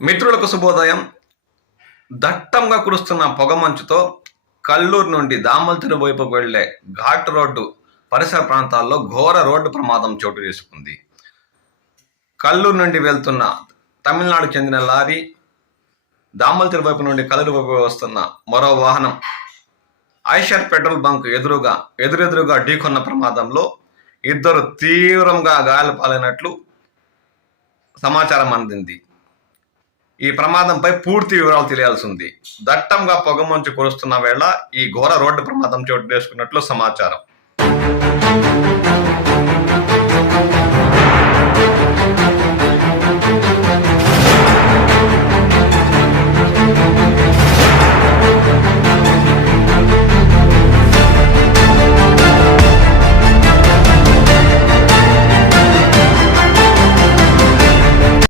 మిత్రులకు శుభోదయం. దట్టంగా కురుస్తున్న పొగమంచుతో కల్లూరు నుండి దామల్తిని వైపుకు వెళ్ళే ఘాట్ రోడ్డు పరిసర ప్రాంతాల్లో ఘోర రోడ్డు ప్రమాదం చోటు చేసుకుంది. కల్లూరు నుండి వెళ్తున్న తమిళనాడుకు చెందిన లారీ దామల్తిరి వైపు నుండి కల్లూరు వైపు వస్తున్న మరో వాహనం ఐషర్ పెట్రోల్ బంక్ ఎదురుగా ఎదురెదురుగా ఢీకొన్న ప్రమాదంలో ఇద్దరు తీవ్రంగా గాయాలు పాలైనట్లు సమాచారం అందింది. ఈ ప్రమాదంపై పూర్తి వివరాలు తెలియాల్సి ఉంది దట్టంగా పొగమంచు కురుస్తున్న వేళ ఈ ఘోర రోడ్డు ప్రమాదం చోటు చేసుకున్నట్లు సమాచారం.